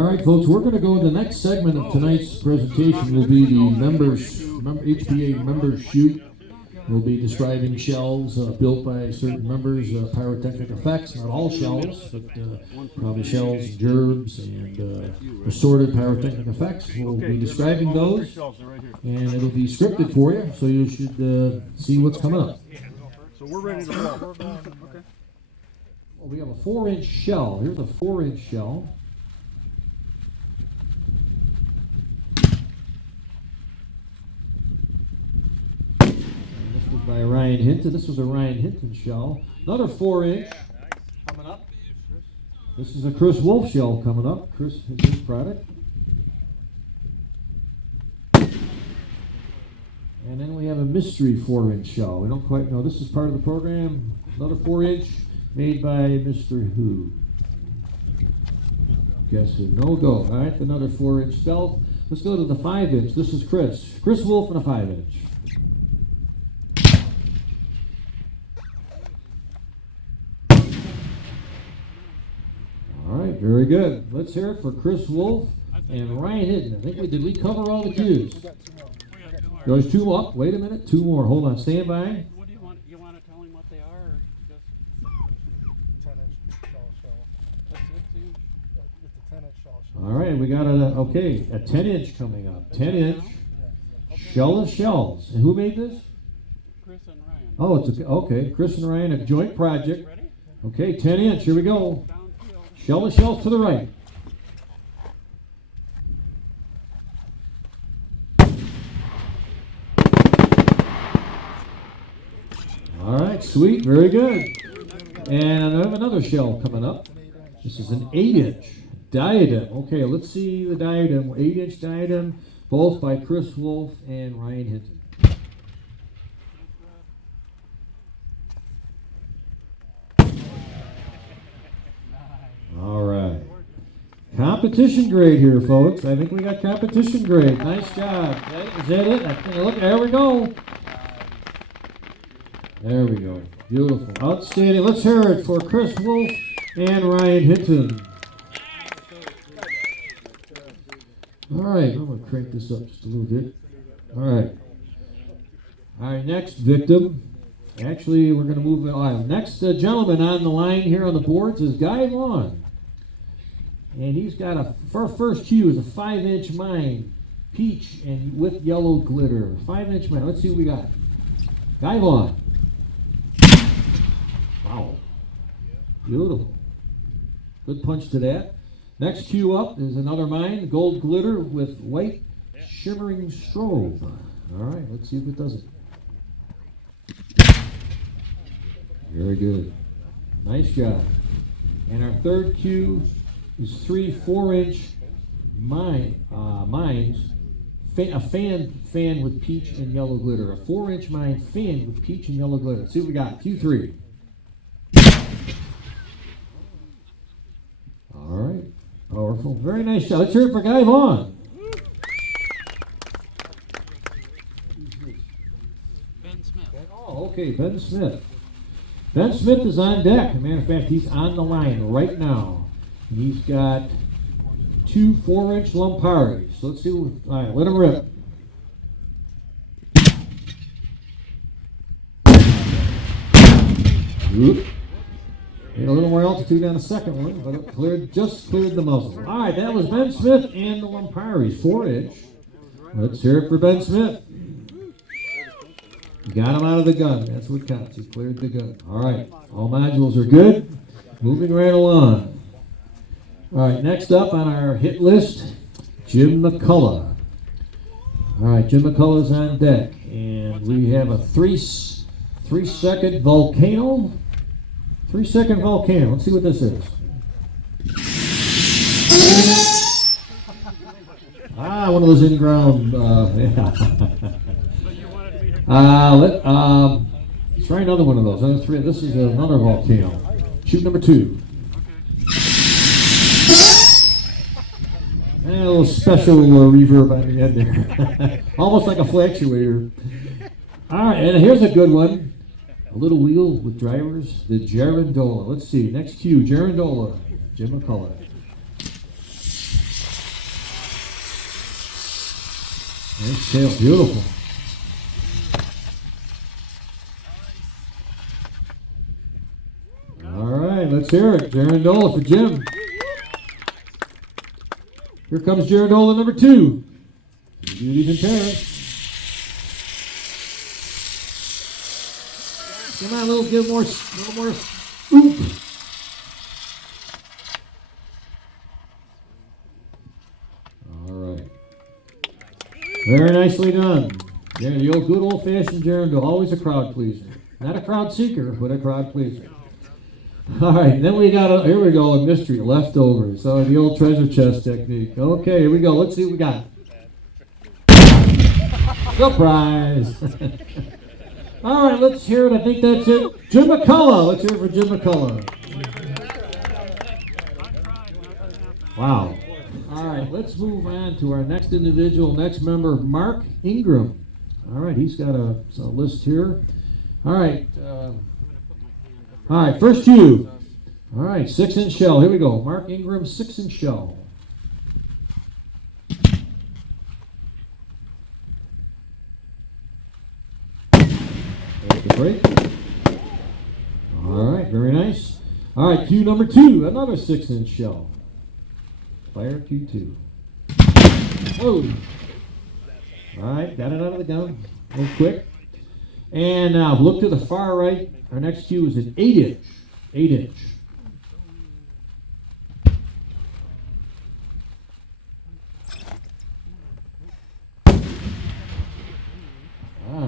All right, folks, we're going to go to the next segment of tonight's presentation. Will be the HPA members shoot. We'll be describing shells built by certain members, pyrotechnic effects, not all shells, but probably shells, gerbs, and assorted pyrotechnic effects. We'll be describing those, and it'll be scripted for you, so you should see what's coming up. So we're ready to roll. Okay. Well, we have a 4-inch shell. Here's a 4-inch shell. By Ryan Hinton. This was a Ryan Hinton shell. Another 4-inch coming up. This is a Chris Wolf shell coming up. Chris is his product. And then we have a mystery 4-inch shell. We don't quite know. This is part of the program. Another 4-inch made by Mr. Who. Guess who? No go. All right, another 4-inch stealth. Let's go to the 5-inch. This is Chris. Chris Wolf and a 5-inch. All right, very good. Let's hear it for Chris Wolf and Ryan Hinton. I think did we cover all the cues? There's 2 up. Wait a minute, 2 more. Hold on, stand by. What do you want? You want to tell him what they are, or just 10-inch shell. let's see? It's a 10-inch shell. All right, we got a 10-inch coming up. 10-inch shell of shells. And who made this? Chris and Ryan. Oh, it's okay. Chris and Ryan, a joint project. Ready? Okay, 10-inch. Here we go. Downfield. Shell of shells to the right. All right, sweet, very good. And I have another shell coming up. This is an 8-inch diadem. Okay, let's see the diadem. 8-inch diadem, both by Chris Wolf and Ryan Hinton. All right. Competition grade here, folks. I think we got competition grade. Nice job. Is that it? Look, there we go. There we go. Beautiful. Outstanding. Let's hear it for Chris Wolf and Ryan Hinton. All right. I'm going to crank this up just a little bit. All right. Our next victim. Actually, we're going to move on. Next gentleman on the line here on the boards is Guy Vaughn. And he's got first cue is a 5-inch mine, peach and with yellow glitter. 5-inch mine. Let's see what we got. Guy Vaughn. Wow. Beautiful. Good punch to that. Next cue up is another mine, gold glitter with white shimmering strobe. All right, let's see if it does it. Very good. Nice job. And our third cue is 3 4-inch mines, a fan with peach and yellow glitter. A 4-inch mine fan with peach and yellow glitter. Let's see what we got. Cue 3. All right. Powerful. Very nice shot. Let's hear it for Guy Vaughn. Ben Smith. Oh, okay. Ben Smith. Ben Smith is on deck. As a matter of fact, he's on the line right now. And he's got 2 4-inch Lamparis. So let's see. All right, let him rip. Oop. Need a little more altitude on the second one, but it just cleared the muzzle. All right, that was Ben Smith and the Lamparis, 4-inch. Let's hear it for Ben Smith. Got him out of the gun. That's what counts. He cleared the gun. All right. All modules are good. Moving right along. All right. Next up on our hit list, Jim McCullough. All right. Jim McCullough's on deck. And we have a 3-second volcano. 3-second volcano. Let's see what this is. One of those in-ground. Let's try another one of those. This is another volcano. Shoot number 2. And a little special reverb on the end there. Almost like a fluctuator. All right, and here's a good one. A little wheel with drivers, the Girandola. Let's see, next cue, Girandola, Jim McCullough. Nice tail, beautiful. All right, let's hear it. Jarondola for Jim. Here comes Jarondola number 2. Beauties in Paris. Come on, give more, little more oop. All right. Very nicely done. Yeah, the old good old-fashioned Jarondola, always a crowd pleaser. Not a crowd seeker, but a crowd pleaser. All right, then we got here we go, a mystery, leftovers. So the old treasure chest technique. Okay, here we go. Let's see what we got. Surprise! All right, let's hear it. I think that's it. Jim McCullough. Let's hear it for Jim McCullough. Wow. All right, let's move on to our next individual, next member, Mark Ingram. All right, he's got a list here. All right. All right, first cue. All right, 6-inch shell. Here we go. Mark Ingram, 6-inch shell. There's the break. All right, very nice. All right, cue number 2, another 6-inch shell. Fire Q2. Whoa. All right, got it out of the gun. Real quick. And now look to the far right. Our next cue is an 8-inch. 8-inch.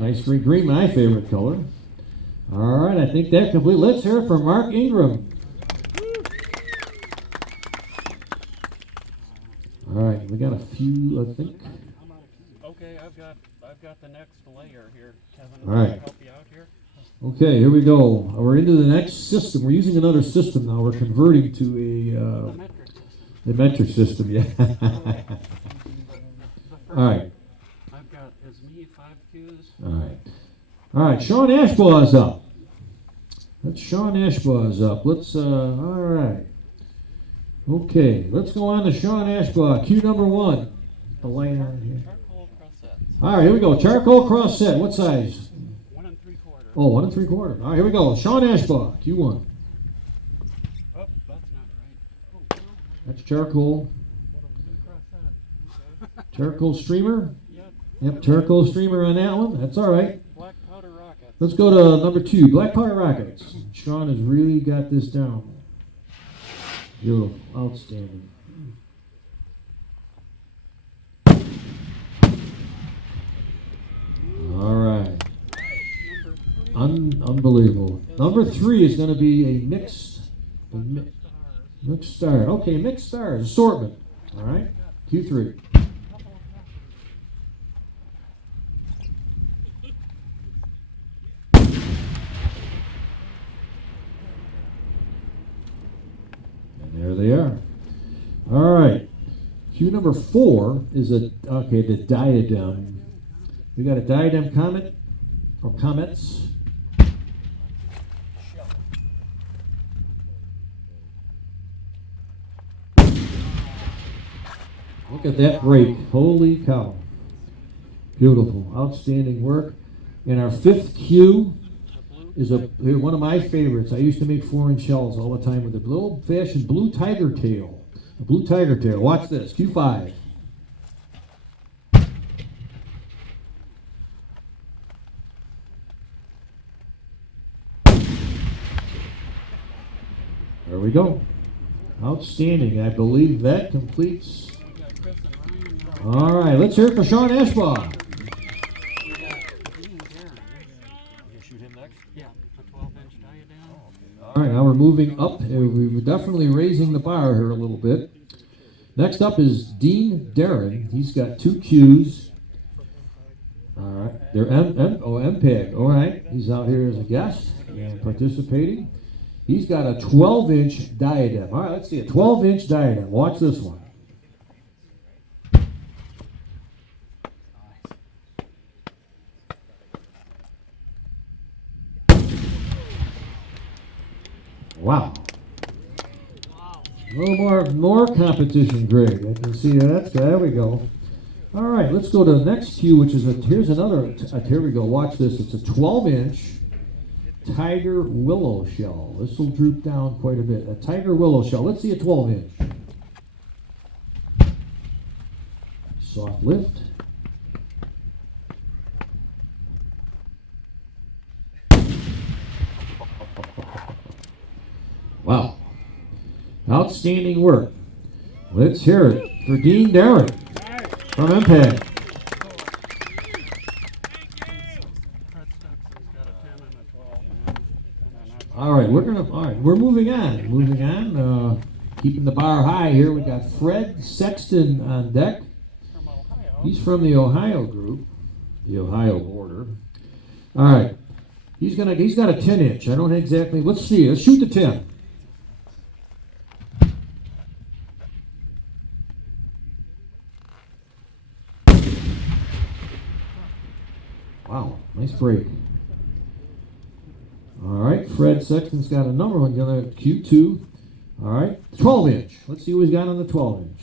Nice green, my favorite color. All right, I think that complete. Let's hear it for Mark Ingram. All right, we got a few, I think. Okay, I've got the next layer here, Kevin. All right. Can I help you out here? Okay, here we go. We're into the next system. We're using another system now. We're converting to The metric system. the metric system. Yeah. All right. I've got as me 5 cues. All right. All right. Sean Ashbaugh is up. Let's Sean Ashbaugh is up. Let's. All right. Okay. Let's go on to Sean Ashbaugh. Cue number 1. The line on here. Charcoal crossets. All right. Here we go. Charcoal cross set. What size? 1 3/4. Oh, 1 3/4. All right. Here we go. Sean Ashbaugh. Q1. Oh, that's not right. Oh, That's charcoal. crossette. Charcoal streamer. Yep. Yep. Charcoal streamer on that one. That's all right. Black powder rockets. Let's go to number 2, Black Powder Rockets. Sean has really got this down. Beautiful, outstanding. All right, unbelievable. Number 3 is going to be a mixed star. Okay, mixed stars assortment. All right, Q3. There they are. All right. Cue number 4 is the diadem. We got a diadem comet or comets. Look at that break. Holy cow. Beautiful. Outstanding work. And our 5th cue is one of my favorites. I used to make 4-inch shells all the time with a old-fashioned blue tiger tail. A blue tiger tail. Watch this. Q5. There we go. Outstanding. I believe that completes. We got Chris and Ryan. All right. Let's hear it for Sean Ashbaugh. We got Dean Darren. You shoot him next? Yeah, a 12-inch diadem. All right, now we're moving up. We're definitely raising the bar here a little bit. Next up is Dean Darren. He's got 2 cues. All right, they're MPEG. All right, he's out here as a guest and participating. He's got a 12-inch diadem. All right, let's see a 12-inch diadem. Watch this one. Wow. A little more competition, Greg. I can see that. There we go. All right, let's go to the next cue, which is here's another, here we go, watch this. It's a 12-inch tiger willow shell. This will droop down quite a bit. A tiger willow shell. Let's see a 12-inch. Soft lift. Wow. Outstanding work. Let's hear it for Dean Derrick from Impact. Fred Stetson's got a 10 and a 12. And that's All right, we're moving on. Keeping the bar high here. We got Fred Sexton on deck. from Ohio. He's from the Ohio group, the Ohio border. All right, he's got a 10-inch. I don't exactly. Let's see. Let's shoot the 10. Wow, nice break. All right, Fred Sexton's got a number one, the other Q2. All right, 12-inch. Let's see what he's got on the 12-inch.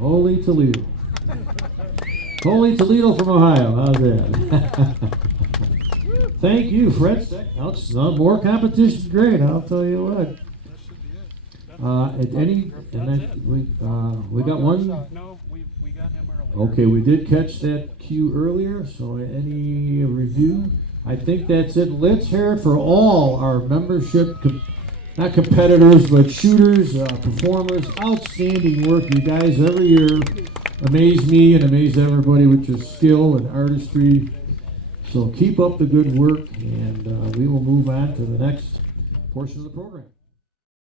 Holy Toledo. Holy Toledo from Ohio. How's that? Thank you, Fred. That's more competition. Great. I'll tell you what. At any, and then we got one. No, we got him earlier. Okay, we did catch that cue earlier. So any review? I think that's it. Let's hear it for all our membership, not competitors, but shooters, performers. Outstanding work, you guys. Every year amaze me and amaze everybody with your skill and artistry. So keep up the good work, and we will move on to the next portion of the program.